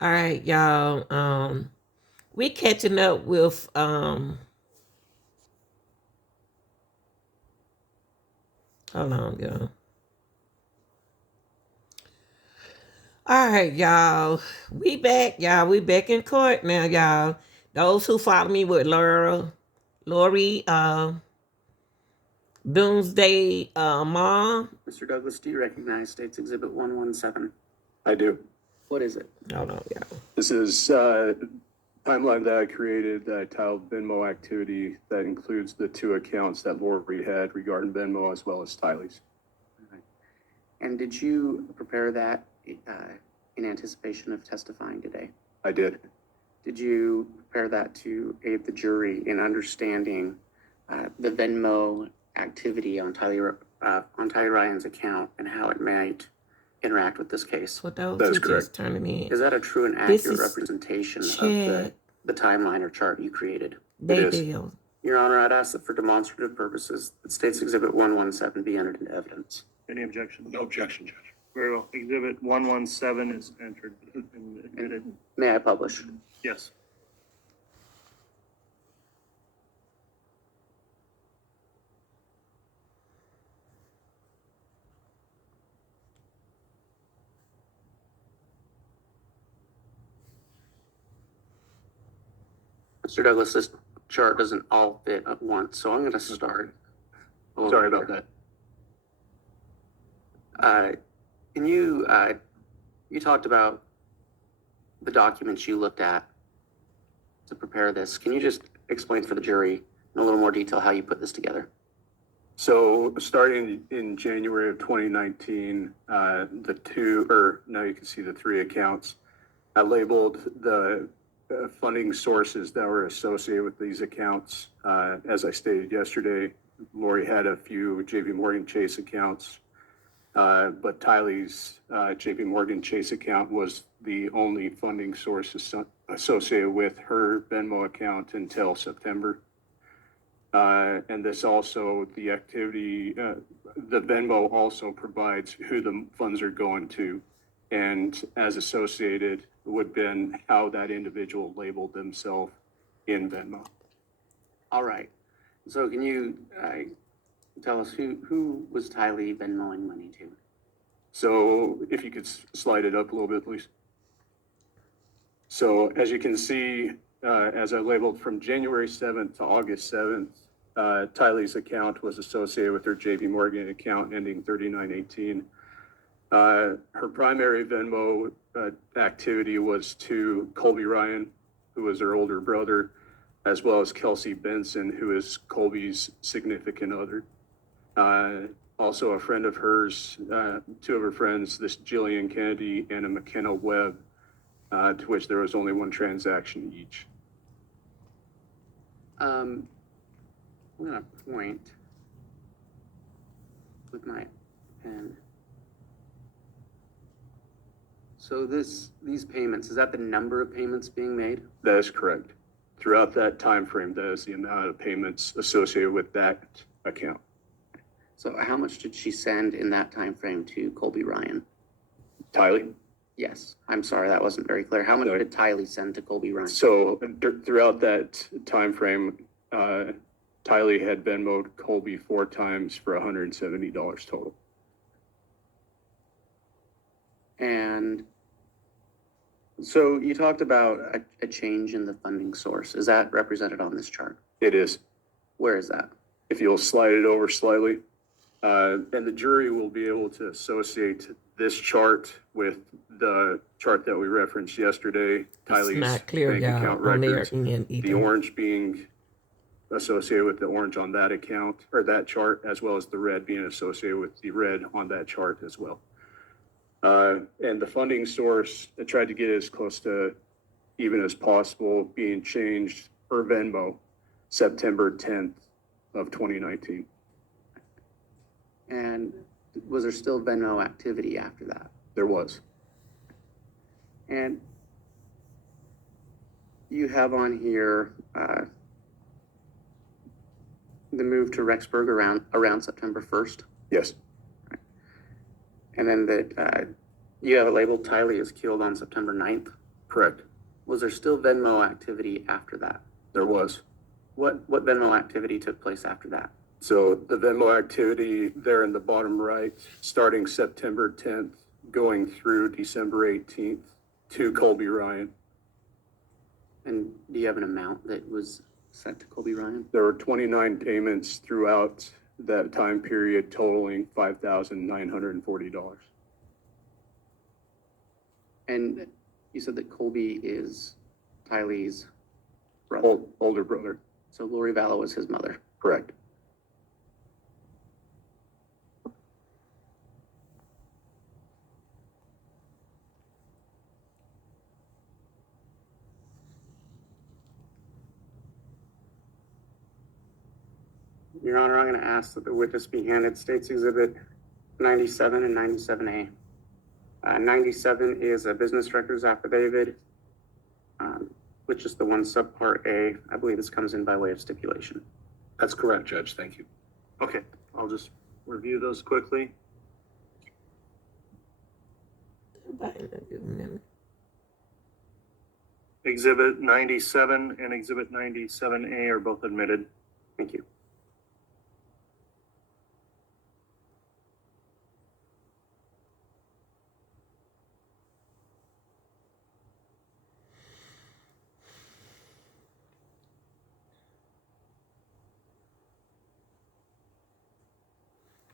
All right, y'all. We catching up with hold on, y'all. All right, y'all. We back, y'all. We back in court now, y'all. Those who follow me with Lori, Doomsday, Mom. Mr. Douglas, do you recognize State's Exhibit 117? I do. What is it? Hold on, y'all. This is a timeline that I created that I titled Venmo activity that includes the two accounts that Lori had regarding Venmo as well as Tylee's. Okay. And did you prepare that in anticipation of testifying today? I did. Did you prepare that to aid the jury in understanding the Venmo activity on Tylee Ryan's account and how it might interact with this case? For those That is who correct. just turning in, Is that a true and This accurate is representation of Chad the timeline or chart you created? Daybell. Your Honor, I'd ask that for demonstrative purposes, that State's Exhibit 117 be entered into evidence. Any objection? No objection, Judge. Very well. Exhibit 117 is entered and admitted. May I publish? Yes. Mr. Douglas, this chart doesn't all fit at once, so I'm going to start. Sorry about that. Can you, you talked about the documents you looked at to prepare this. Can you just explain for the jury in a little more detail how you put this together? So starting in January of 2019, now you can see the three accounts. I labeled the funding sources that were associated with these accounts. As I stated yesterday, Lori had a few JP Morgan Chase accounts, but Tylee's JP Morgan Chase account was the only funding source associated with her Venmo account until September. And this also, the activity, the Venmo also provides who the funds are going to. And as associated would have been how that individual labeled themselves in Venmo. All right. So can you tell us who was Tylee Venmoing money to? So if you could slide it up a little bit, please. So as you can see, as I labeled from January 7th to August 7th, Tylee's account was associated with her JP Morgan account ending 3918. Her primary Venmo activity was to Colby Ryan, who was her older brother, as well as Kelsey Benson, who is Colby's significant other. Also a friend of hers, two of her friends, this Jillian Kennedy and a McKenna Webb, to which there was only one transaction each. I'm going to point with my pen. So these payments, is that the number of payments being made? That is correct. Throughout that time frame, that is the amount of payments associated with that account. So how much did she send in that time frame to Colby Ryan? Tylee? Yes. I'm sorry, that wasn't very clear. How much did Tylee send to Colby Ryan? So throughout that time frame, Tylee had Venmo'd Colby 4 times for $170 total. And so you talked about a change in the funding source. Is that represented on this chart? It is. Where is that? If you'll slide it over slightly, and the jury will be able to associate this chart with the chart that we referenced yesterday, Tylee's not clear, bank y'all, account on their records. end either. The orange being associated with the orange on that account or that chart, as well as the red being associated with the red on that chart as well. And the funding source, I tried to get as close to even as possible, being changed per Venmo September 10th of 2019. And was there still Venmo activity after that? There was. And you have on here the move to Rexburg around September 1st. Yes. And then that you have it labeled Tylee is killed on September 9th. Correct. Was there still Venmo activity after that? There was. What Venmo activity took place after that? So the Venmo activity there in the bottom right, starting September 10th, going through December 18th to Colby Ryan. And do you have an amount that was sent to Colby Ryan? There were 29 payments throughout that time period totaling $5,940. And you said that Colby is Tylee's brother. Older brother. So Lori Vallow was his mother. Correct. Your Honor, I'm going to ask that the witness be handed State's Exhibit 97 and 97A. 97 is a business records affidavit, which is the one subpart A. I believe this comes in by way of stipulation. That's correct, Judge. Thank you. Okay, I'll just review those quickly. Exhibit 97 and Exhibit 97A are both admitted. Thank you.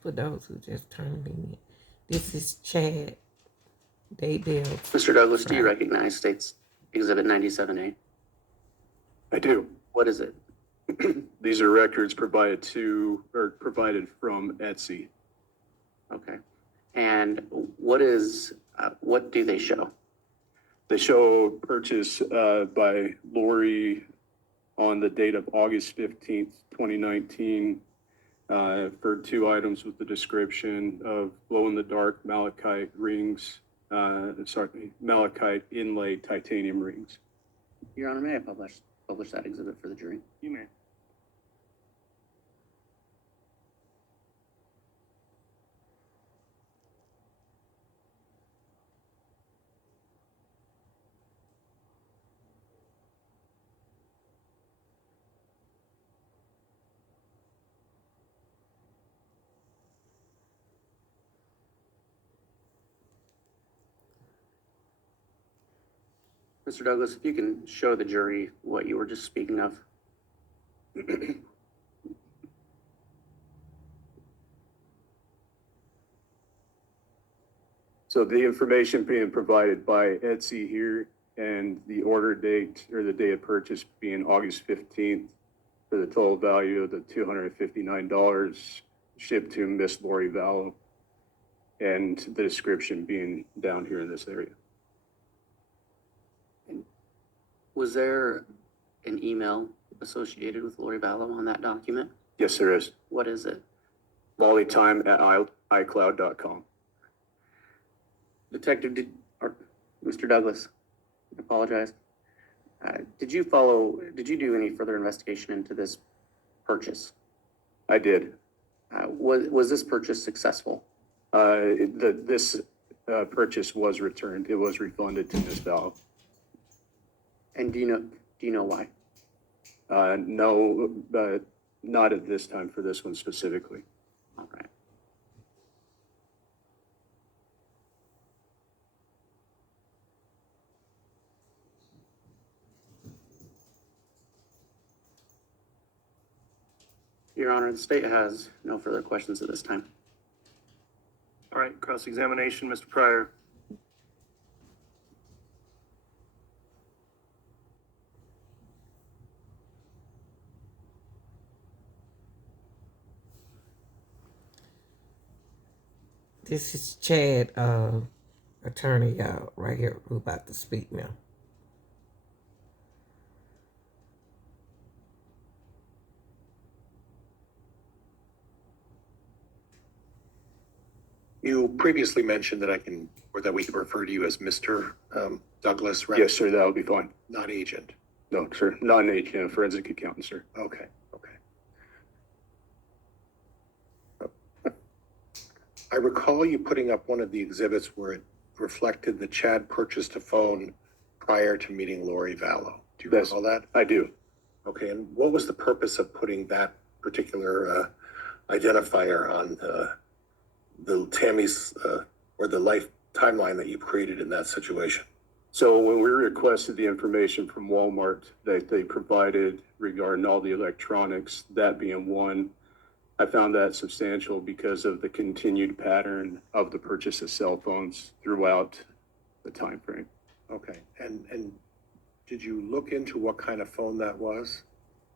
For those who just turned in, this is Chad Daybell. Mr. Douglas, do you recognize State's Exhibit 97A? I do. What is it? These are records provided from Etsy. Okay. And what do they show? They show purchase by Lori on the date of August 15th, 2019, for 2 items with the description of glow-in-the-dark malachite rings, malachite inlaid titanium rings. Your Honor, may I publish that exhibit for the jury? You may. Mr. Douglas, if you can show the jury what you were just speaking of. So the information being provided by Etsy here and the order date or the day of purchase being August 15th for the total value of the $259 shipped to Miss Lori Vallow, and the description being down here in this area. Was there an email associated with Lori Vallow on that document? Yes, there is. What is it? lollytime@icloud.com. Detective, Mr. Douglas, I apologize. Did you do any further investigation into this purchase? I did. Was this purchase successful? This purchase was returned. It was refunded to Miss Vallow. And do you know why? No, not at this time for this one specifically. All right. Your Honor, the state has no further questions at this time. All right, cross-examination, Mr. Pryor. This is Chad, attorney, y'all, right here, who about to speak now. You previously mentioned that that we can refer to you as Mr. Douglas, right? Yes, sir, that would be fine. Not agent. No, sir, not an agent, a forensic accountant, sir. Okay. I recall you putting up one of the exhibits where it reflected that Chad purchased a phone prior to meeting Lori Vallow. Do you Yes. recall that? I do. Okay, and what was the purpose of putting that particular identifier on the Tammy's or the life timeline that you created in that situation? So when we requested the information from Walmart that they provided regarding all the electronics, that being one, I found that substantial because of the continued pattern of the purchase of cell phones throughout the time frame. Okay, and did you look into what kind of phone that was?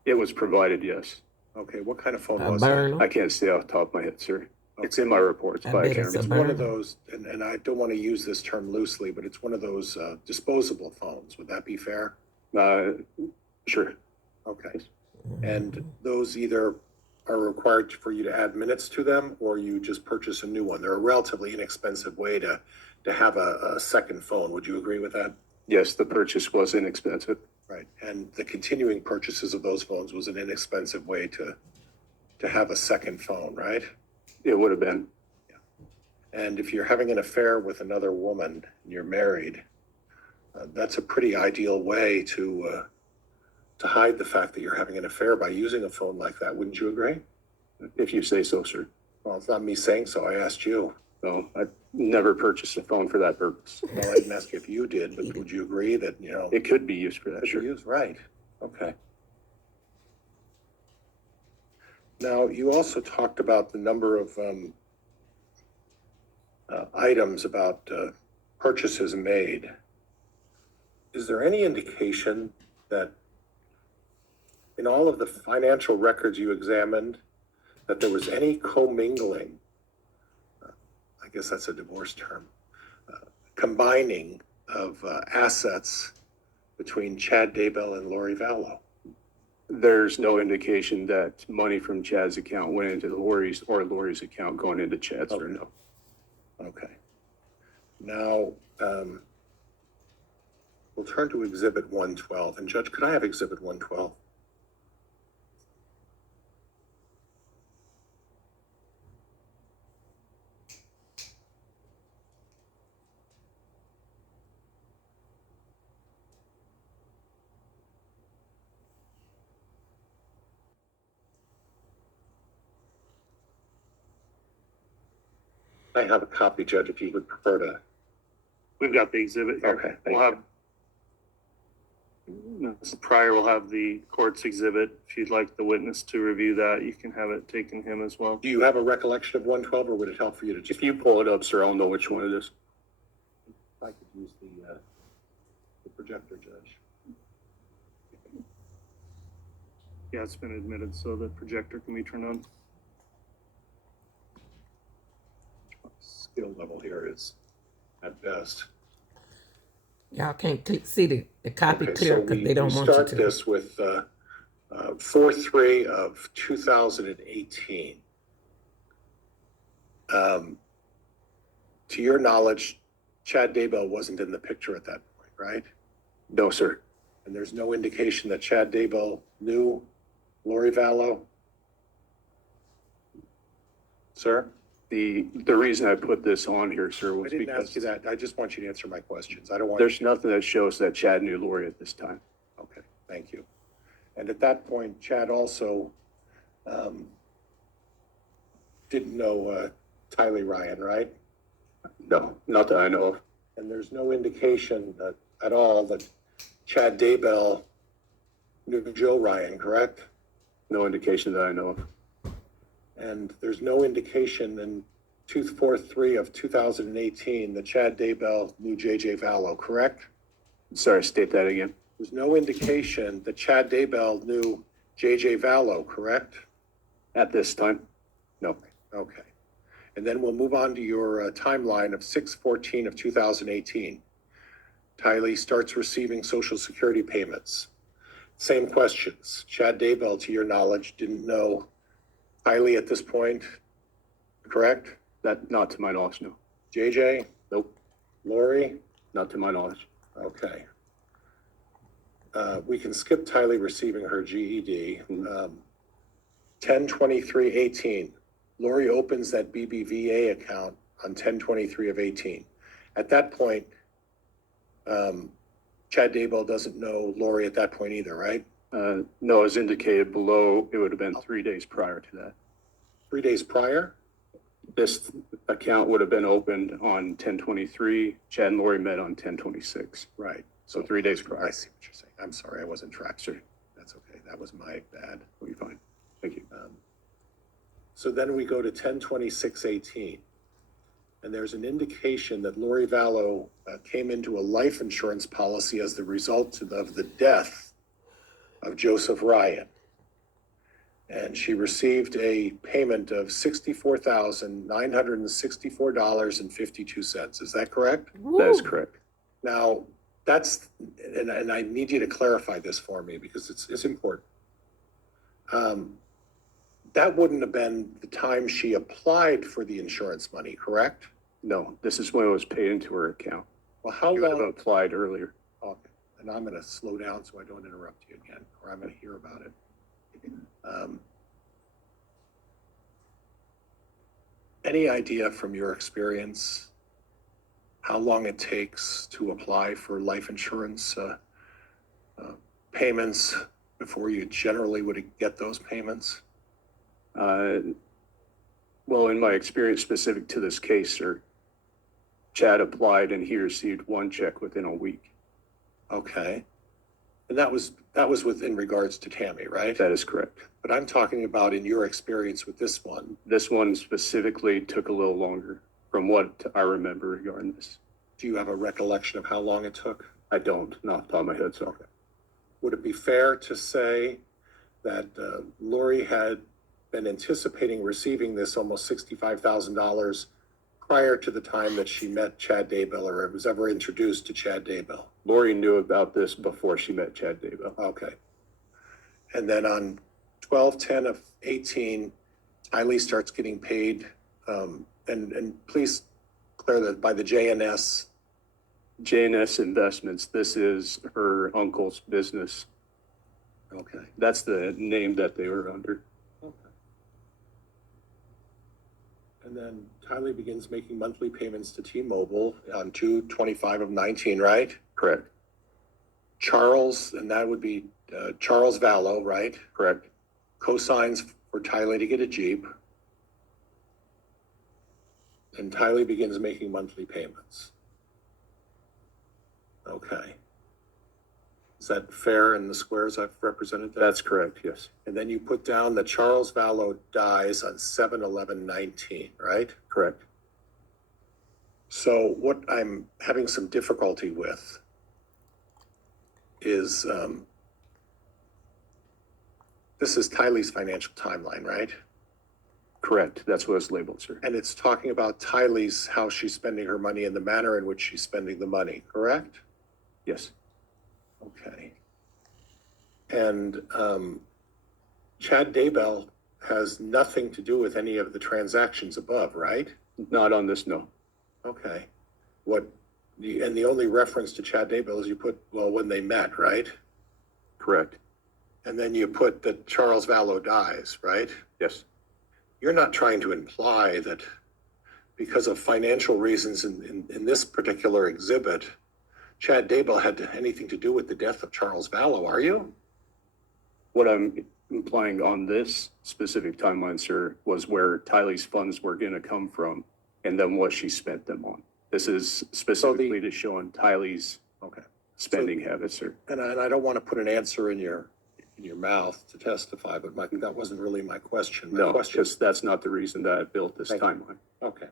It was provided, yes. Okay, what kind of phone A was it? burner. I can't say off the top of my head, sir. It's in my reports, I but I bet can't it's a remember. One of burner. those, and I don't want to use this term loosely, but it's one of those disposable phones. Would that be fair? Sure. Okay. And those either are required for you to add minutes to them, or you just purchase a new one. They're a relatively inexpensive way to have a second phone. Would you agree with that? Yes, the purchase was inexpensive. Right. And the continuing purchases of those phones was an inexpensive way to have a second phone, right? It would have been. And if you're having an affair with another woman and you're married, that's a pretty ideal way to hide the fact that you're having an affair by using a phone like that. Wouldn't you agree? If you say so, sir. Well, it's not me saying so. I asked you. No, I never purchased a phone for that purpose. Well, I didn't ask you if you did, but would you agree that, It could be used for that, could sure. be used? Right. Okay. Now, you also talked about the number of items about purchases made. Is there any indication that in all of the financial records you examined, that there was any commingling? I guess that's a divorce term. Combining of assets between Chad Daybell and Lori Vallow. There's no indication that money from Chad's account went into Lori's or Lori's account going into Chad's, or no. Okay. Now, we'll turn to Exhibit 112. And Judge, could I have Exhibit 112? I have a copy, Judge, if you would prefer to. We've got the exhibit here. Okay, thank We'll you. prior, we'll have the court's exhibit. If you'd like the witness to review that, you can have it taken him as well. Do you have a recollection of 112, or would it help for you to just, If you pull it up, sir, I'll know which one it is. if I could use the projector, Judge? Yeah, it's been admitted, so the projector can be turned on. Skill level here is at best. Y'all can't see the copy Okay, clear so because we they don't want you start to. this with 4/3 of 2018. To your knowledge, Chad Daybell wasn't in the picture at that point, right? No, sir. And there's no indication that Chad Daybell knew Lori Vallow? Sir? The reason I put this on here, sir, I was didn't ask because you that. I just want you to answer my questions. I don't want. there's nothing that shows that Chad knew Lori at this time. Okay, thank you. And at that point, Chad also didn't know Tylee Ryan, right? No, not that I know of. And there's no indication that, at all that Chad Daybell knew Joe Ryan, correct? No indication that I know of. And there's no indication in 2/4/3 of 2018 that Chad Daybell knew JJ Vallow, correct? Sorry, state that again. There's no indication that Chad Daybell knew JJ Vallow, correct? At this time, no. Okay. And then we'll move on to your timeline of 6/14 of 2018. Tylee starts receiving Social Security payments. Same questions. Chad Daybell, to your knowledge, didn't know Tylee at this point, correct? That, not to my knowledge, no. JJ? Nope, Lori? not to my knowledge. Okay. We can skip Tylee receiving her GED. 10/23/18. Lori opens that BBVA account on 10/23 of 18. At that point, Chad Daybell doesn't know Lori at that point either, right? No, as indicated below, it would have been 3 days prior to that. 3 days prior? This account would have been opened on 10/23. Chad and Lori met on 10/26. Right. So 3 days I prior. see what you're saying. I'm sorry, I wasn't tracking. Sure. That's okay. That was my bad. We'll be fine. Thank you. So then we go to 10/26/18. And there's an indication that Lori Vallow came into a life insurance policy as the result of the death of Joseph Ryan. And she received a payment of $64,964.52. Is that correct? That is Woo. correct. Now, that's, and I need you to clarify this for me because it's important. That wouldn't have been the time she applied for the insurance money, correct? No, this is when it was paid into her account. Well, how You would have long? applied earlier. Okay, and I'm gonna slow down so I don't interrupt you again, or I'm gonna hear about it. Any idea from your experience how long it takes to apply for life insurance payments before you generally would get those payments? Well, in my experience specific to this case, sir, Chad applied and he received one check within a week. Okay, and that was in regards to Tammy, right? That is correct. But I'm talking about in your experience with this one. This one specifically took a little longer from what I remember regarding this. Do you have a recollection of how long it took? I don't, not off the top of my head, so. Would it be fair to say that Lori had been anticipating receiving this almost $65,000 prior to the time that she met Chad Daybell, or it was ever introduced to Chad Daybell? Lori knew about this before she met Chad Daybell. Okay. And then on 12/10/18, Tylee starts getting paid, and please clear that by the JNS. JNS Investments, this is her uncle's business. Okay. That's the name that they were under. Okay. And then Tylee begins making monthly payments to T-Mobile on 2/25/19, right? Correct, Charles, and that would be Charles Vallow, right? correct. Co-signs for Tylee to get a Jeep. And Tylee begins making monthly payments. Okay. Is that fair in the squares I've represented there? That's correct, yes. And then you put down that Charles Vallow dies on 7/11/19, right? Correct. So what I'm having some difficulty with is this is Tylee's financial timeline, right? Correct. That's what it's labeled, sir. And it's talking about Tylee's, how she's spending her money and the manner in which she's spending the money, correct? Yes. Okay. And Chad Daybell has nothing to do with any of the transactions above, right? Not on this, no. Okay. And the only reference to Chad Daybell is you put, well, when they met, right? Correct. And then you put that Charles Vallow dies, right? Yes. You're not trying to imply that because of financial reasons in this particular exhibit, Chad Daybell had anything to do with the death of Charles Vallow, are you? What I'm implying on this specific timeline, sir, was where Tylee's funds were going to come from and then what she spent them on. This is specifically to show on Tylee's Okay. spending habits, sir. And I don't want to put an answer in your mouth to testify, but that wasn't really my question. My No, question. because that's not the reason that I built this Thank you. timeline. Okay.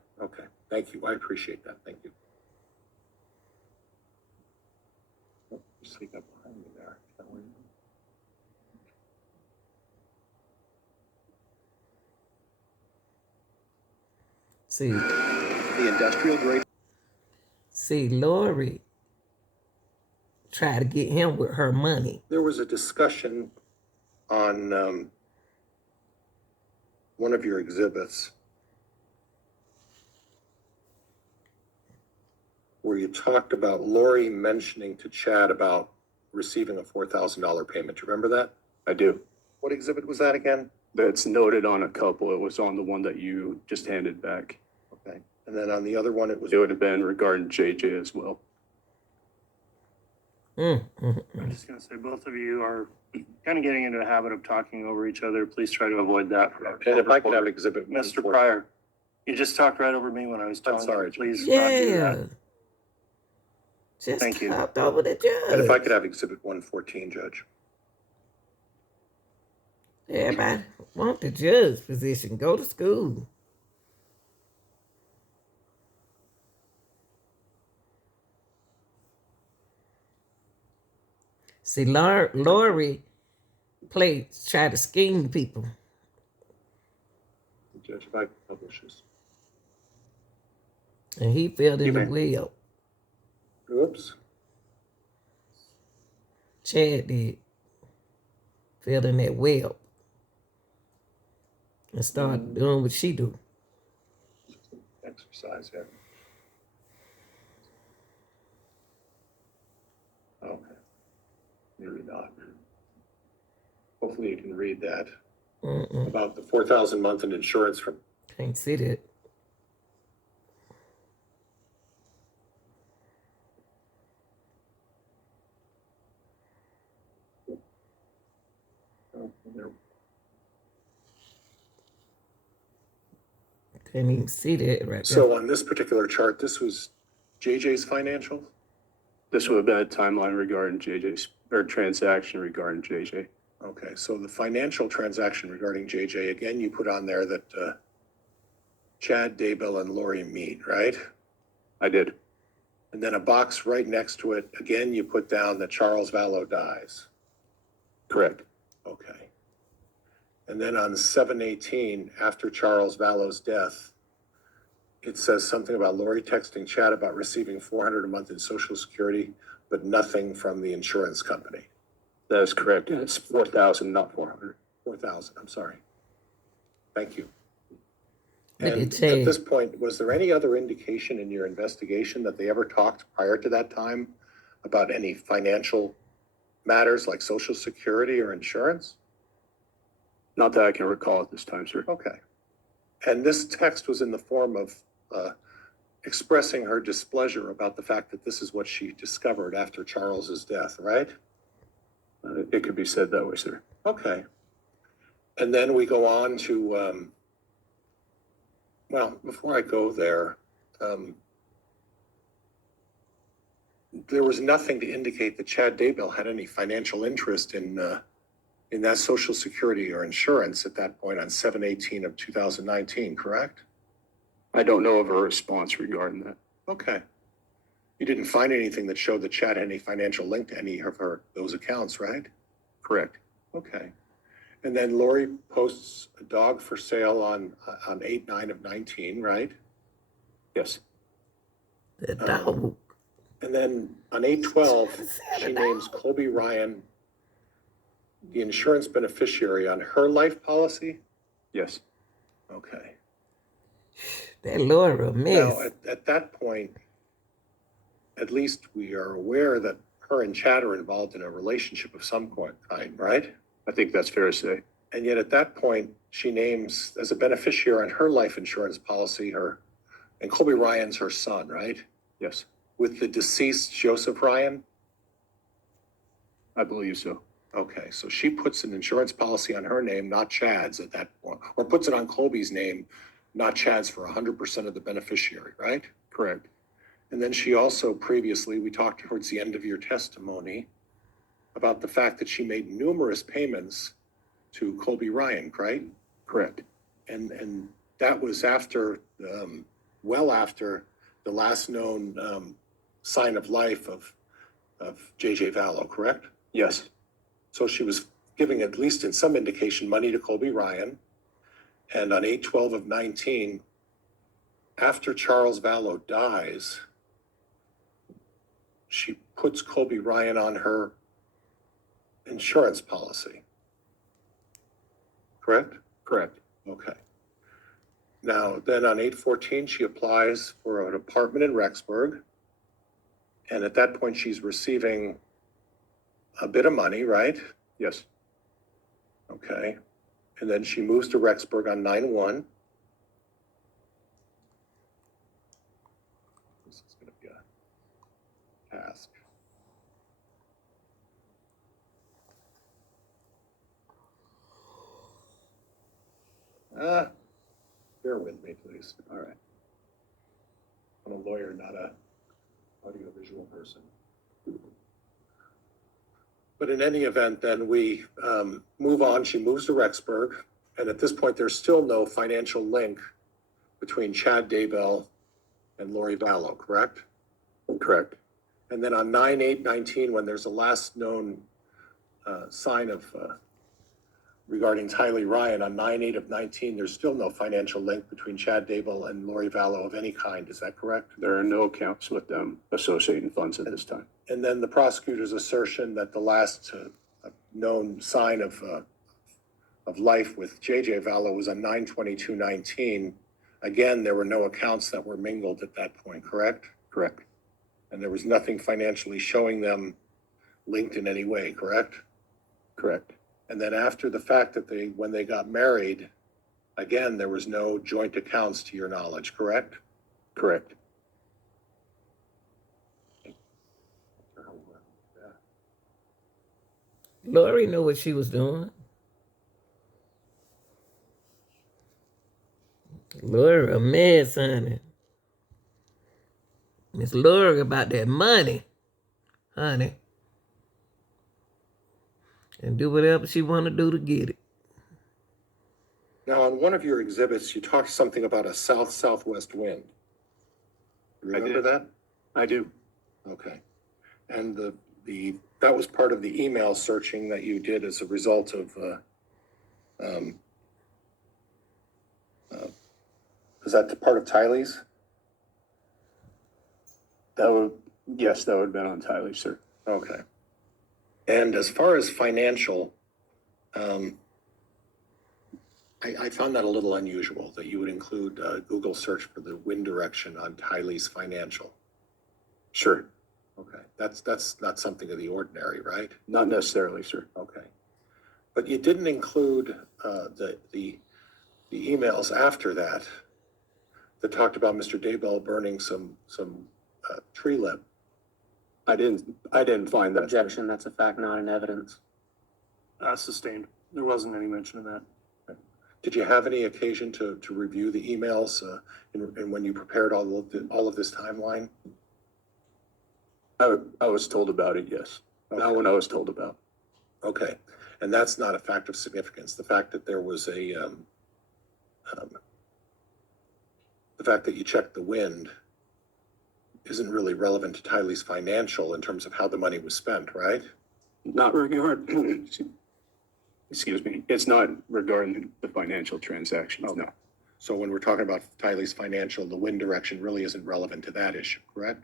Thank you. I appreciate that. Thank you. Oh, you sneak up behind me there. Is that where you are? See, The industrial grade. see, Lori tried to get him with her money. There was a discussion on one of your exhibits where you talked about Lori mentioning to Chad about receiving a $4,000 payment. Do you remember that? I do. What exhibit was that again? That's noted on a couple. It was on the one that you just handed back. Okay. And then on the other one, it was. It would have been regarding JJ as well. I'm just gonna say, both of you are kind of getting into a habit of talking over each other. Please try to avoid that. And if I could have exhibit Mr. 114. Pryor, you just talked right over me when I was telling sorry, you. Please not do Yeah. that. Just Thank you. talked over the judge. And if I could have exhibit 114, Judge. Everybody want the judge position. Go to school. See, Lori try to scheme people. Judge, if I could publish this. And he fell in You the may. well. Oops. Chad did. Fell in that well. And started doing what she do. Exercise here. Okay. Maybe not. Hopefully you can read that. About the 4,000 month in insurance from. Can't see that. Can't even see that right there. So on this particular chart, this was JJ's financial? This would have been a timeline regarding JJ's, or transaction regarding JJ. Okay, so the financial transaction regarding JJ, again, you put on there that Chad, Daybell, and Lori meet, right? I did. And then a box right next to it, again, you put down that Charles Vallow dies. Correct. Okay. And then on 7/18, after Charles Vallow's death, it says something about Lori texting Chad about receiving $400 a month in Social Security, but nothing from the insurance company. That is correct. And it's 4,000, not 400. 4,000, I'm sorry. Thank you. Look And at Chad. at this point, was there any other indication in your investigation that they ever talked prior to that time about any financial matters like Social Security or insurance? Not that I can recall at this time, sir. Okay. And this text was in the form of expressing her displeasure about the fact that this is what she discovered after Charles's death, right? It could be said that way, sir. Okay. And then we go on to, well, before I go there, there was nothing to indicate that Chad Daybell had any financial interest in that Social Security or insurance at that point on 7/18 of 2019, correct? I don't know of a response regarding that. Okay. You didn't find anything that showed that Chad had any financial link to any of those accounts, right? Correct. Okay. And then Lori posts a dog for sale on 8/9 of 19, right? Yes. The dog. And then on 8/12, she names Colby Ryan the insurance beneficiary on her life policy? Yes. Okay. That Laura a mess. Now, at that point, at least we are aware that her and Chad are involved in a relationship of some kind, right? I think that's fair to say. And yet at that point, she names as a beneficiary on her life insurance policy and Colby Ryan's her son, right? Yes. With the deceased Joseph Ryan? I believe so. Okay, so she puts an insurance policy on her name, not Chad's at that point, or puts it on Colby's name, not Chad's, for 100% of the beneficiary, right? Correct. And then she also previously, we talked towards the end of your testimony about the fact that she made numerous payments to Colby Ryan, right? Correct. And that was after, well after the last known sign of life of JJ Vallow, correct? Yes. So she was giving, at least in some indication, money to Colby Ryan. And on 8/12 of 19, after Charles Vallow dies, she puts Colby Ryan on her insurance policy. Correct? Correct. Okay. Now, then on 8/14, she applies for an apartment in Rexburg. And at that point, she's receiving a bit of money, right? Yes. Okay. And then she moves to Rexburg on 9/1. This is going to be a task. Bear with me, please. All right. I'm a lawyer, not a audiovisual person. But in any event, then we move on. She moves to Rexburg. And at this point, there's still no financial link between Chad Daybell and Lori Vallow, correct? Correct. And then on 9/8/19, when there's a last known sign of regarding Tylee Ryan on 9/8/19, there's still no financial link between Chad Daybell and Lori Vallow of any kind. Is that correct? There are no accounts with them associating funds at this time. And then the prosecutor's assertion that the last known sign of life with JJ Vallow was on 9/22/19. Again, there were no accounts that were mingled at that point, correct? Correct. And there was nothing financially showing them linked in any way, correct? Correct. And then after the fact that when they got married, again, there was no joint accounts to your knowledge, correct? Correct. Lori knew what she was doing. Lori a mess, honey. Miss Lori about that money, honey. And do whatever she want to do to get it. Now, on one of your exhibits, you talked something about a south-southwest wind. You I remember did. that? I do. Okay. And that was part of the email searching that you did as a result of, is that part of Tylee's? Yes, that would have been on Tylee, sir. Okay. And as far as financial, I found that a little unusual that you would include Google search for the wind direction on Tylee's financial. Sure. Okay, that's not something of the ordinary, right? Not necessarily, sir. Okay. But you didn't include the emails after that talked about Mr. Daybell burning some tree limb. I didn't find that. Objection, that's a fact, not an evidence. Sustained. There wasn't any mention of that. Did you have any occasion to review the emails and when you prepared all of this timeline? I was told about it, yes. Okay. That one I was told about. Okay, and that's not a fact of significance. The fact that there was the fact that you checked the wind isn't really relevant to Tylee's financial in terms of how the money was spent, right? Not regarding, excuse me, it's not regarding the financial transactions, no. So when we're talking about Tylee's financial, the wind direction really isn't relevant to that issue, correct?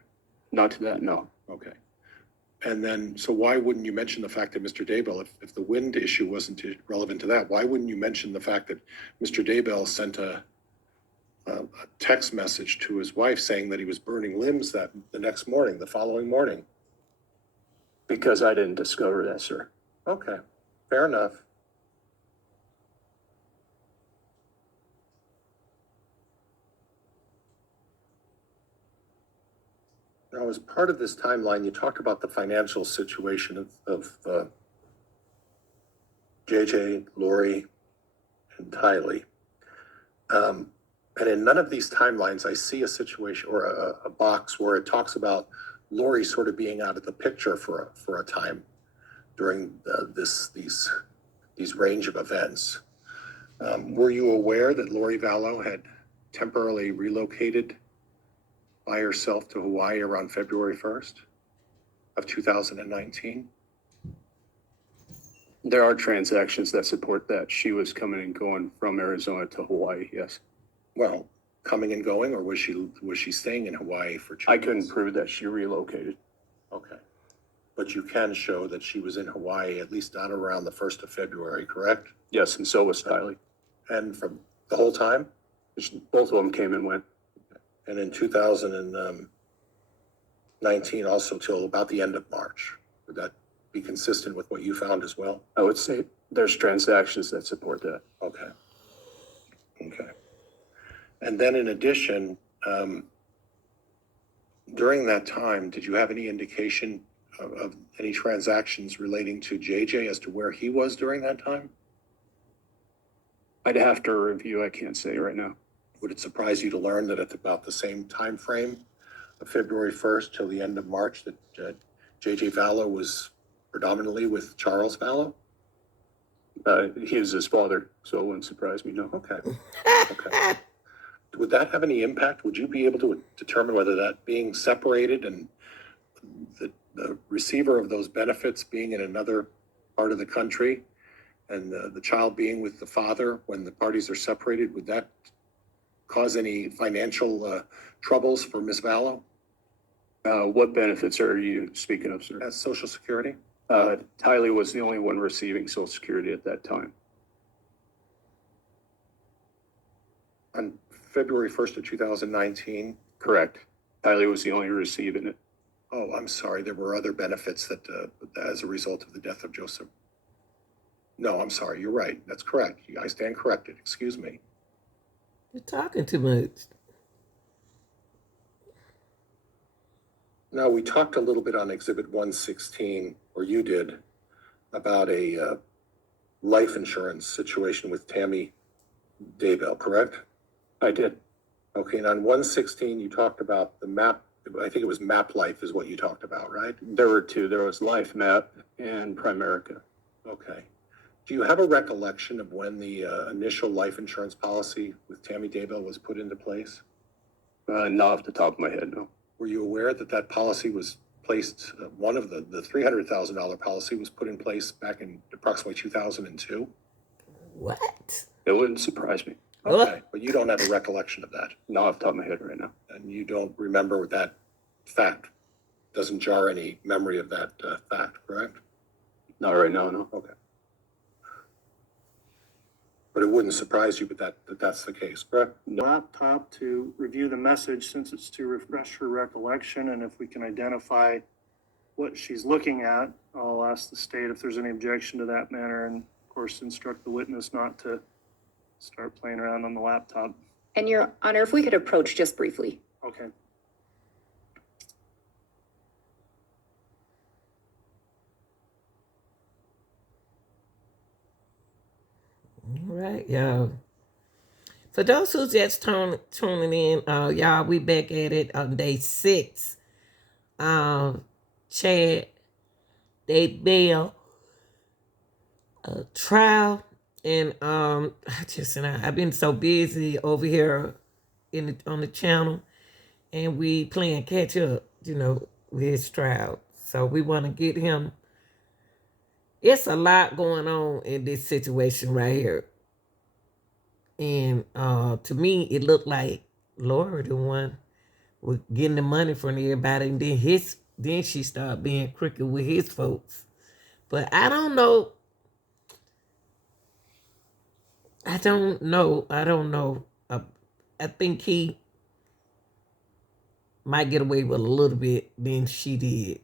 Not to that, no. Okay. And then, so why wouldn't you mention the fact that Mr. Daybell, if the wind issue wasn't relevant to that, why wouldn't you mention the fact that Mr. Daybell sent a text message to his wife saying that he was burning limbs the next morning, the following morning? Because I didn't discover that, sir. Okay, fair enough. Now, as part of this timeline, you talked about the financial situation of JJ, Lori, and Tylee. And in none of these timelines, I see a situation or a box where it talks about Lori sort of being out of the picture for a time during these range of events. Were you aware that Lori Vallow had temporarily relocated by herself to Hawaii around February 1st of 2019? There are transactions that support that. She was coming and going from Arizona to Hawaii, yes. Well, coming and going, or was she staying in Hawaii for 2 I months? couldn't prove that she relocated. Okay. But you can show that she was in Hawaii at least not around the 1st of February, correct? Yes, and so was Tylee. And from the whole time? Both of them came and went. And in 2019 also till about the end of March. Would that be consistent with what you found as well? I would say there's transactions that support that. Okay. Okay. And then in addition, during that time, did you have any indication of any transactions relating to JJ as to where he was during that time? I'd have to review. I can't say right now. Would it surprise you to learn that at about the same time frame of February 1st till the end of March that J.J. Vallow was predominantly with Charles Vallow? He is his father, so it wouldn't surprise me, no. Okay. Okay. Would that have any impact? Would you be able to determine whether that being separated and the receiver of those benefits being in another part of the country and the child being with the father when the parties are separated, would that cause any financial troubles for Ms. Vallow? What benefits are you speaking of, sir? As Social Security? Tylee was the only one receiving Social Security at that time. On February 1st of 2019? Correct. Tylee was the only receiving it. Oh, I'm sorry. There were other benefits that, as a result of the death of Joseph. No, I'm sorry. You're right. That's correct. I stand corrected. Excuse me. You're talking too much. No, we talked a little bit on Exhibit 116, or you did, about a life insurance situation with Tammy Daybell, correct? I did. Okay, and on 116, you talked about the map. I think it was Map Life is what you talked about, right? There were two. There was Life Map and Primerica. Okay. Do you have a recollection of when the initial life insurance policy with Tammy Daybell was put into place? Not off the top of my head, no. Were you aware that that policy was placed, one of the $300,000 policy was put in place back in approximately 2002? What? It wouldn't surprise me. Okay, but you don't have a recollection of that, Not off the top of my head right now. and you don't remember that fact. Doesn't jar any memory of that fact, correct? Not right now, no. Okay. But it wouldn't surprise you that that's the case, correct? Laptop to review the message since it's to refresh her recollection, and if we can identify what she's looking at, I'll ask the state if there's any objection to that matter, and of course instruct the witness not to start playing around on the laptop. And Your Honor, if we could approach just briefly. Okay. All right, y'all. For those who just tuning in, y'all, we back at it on day 6. Chad Daybell trial, and I've been so busy over here on the channel, and we playing catch up, with his trial. So we want to get him. It's a lot going on in this situation right here. And to me, it looked like Laura the one was getting the money from everybody, and then she started being crooked with his folks. But I don't know. I don't know. I think he might get away with a little bit than she did.